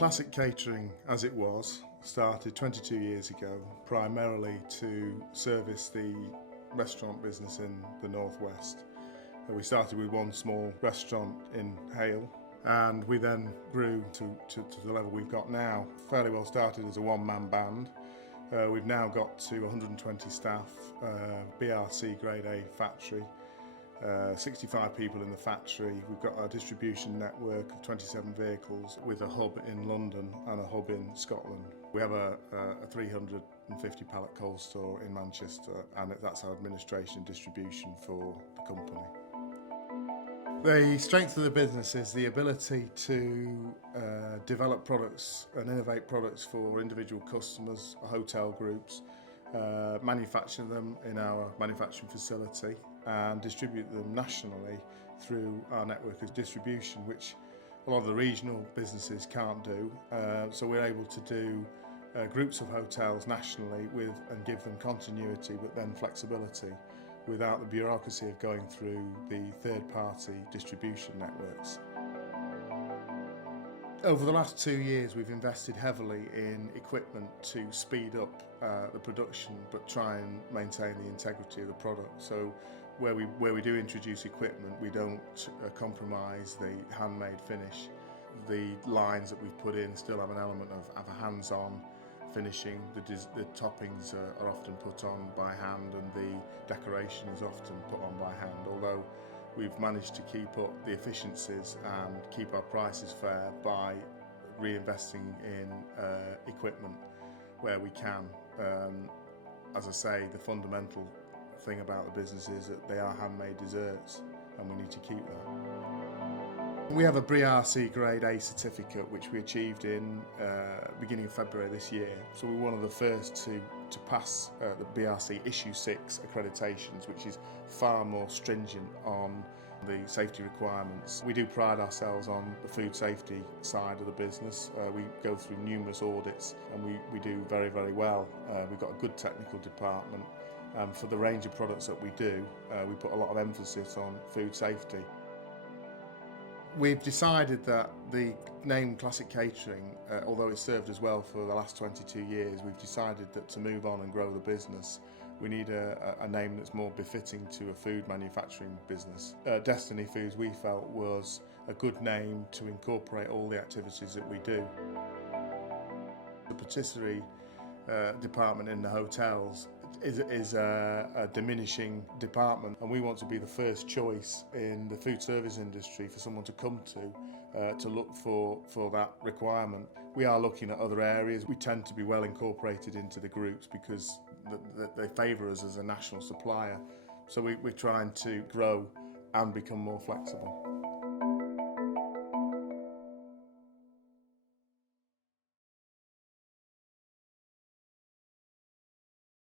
Classic Catering, as it was, started 22 years ago, primarily to service the restaurant business in the northwest. We started with one small restaurant in Hale, and we then grew to the level we've got now. Fairly well started as a one-man band. We've now got to 120 staff, BRC Grade A factory, 65 people in the factory. We've got a distribution network of 27 vehicles with a hub in London and a hub in Scotland. We have a 350 pallet cold store in Manchester, and that's our administration and distribution for the company. The strength of the business is the ability to develop products and innovate products for individual customers, hotel groups, manufacture them in our manufacturing facility and distribute them nationally through our network of distribution, which a lot of the regional businesses can't do. So we're able to do groups of hotels nationally and give them continuity but then flexibility without the bureaucracy of going through the third-party distribution networks. Over the last 2 years we've invested heavily in equipment to speed up the production but try and maintain the integrity of the product. So where we do introduce equipment, we don't compromise the handmade finish. The lines that we've put in still have an element of a hands-on finishing. The toppings are often put on by hand and the decoration is often put on by hand, although we've managed to keep up the efficiencies and keep our prices fair by reinvesting in equipment where we can. As I say, the fundamental thing about the business is that they are handmade desserts and we need to keep that. We have a BRC Grade A certificate which we achieved in beginning of February this year. So we're one of the first to pass the BRC Issue 6 accreditations, which is far more stringent on the safety requirements. We do pride ourselves on the food safety side of the business. We go through numerous audits and we do very, very well. We've got a good technical department. For the range of products that we do, we put a lot of emphasis on food safety. We've decided that the name Classic Catering, although it's served us well for the last 22 years, we've decided that to move on and grow the business, we need a name that's more befitting to a food manufacturing business. Destiny Foods, we felt, was a good name to incorporate all the activities that we do. The patisserie department in the hotels is a diminishing department, and we want to be the first choice in the food service industry for someone to come to look for that requirement. We are looking at other areas. We tend to be well incorporated into the groups because they favour us as a national supplier, so we're trying to grow and become more flexible.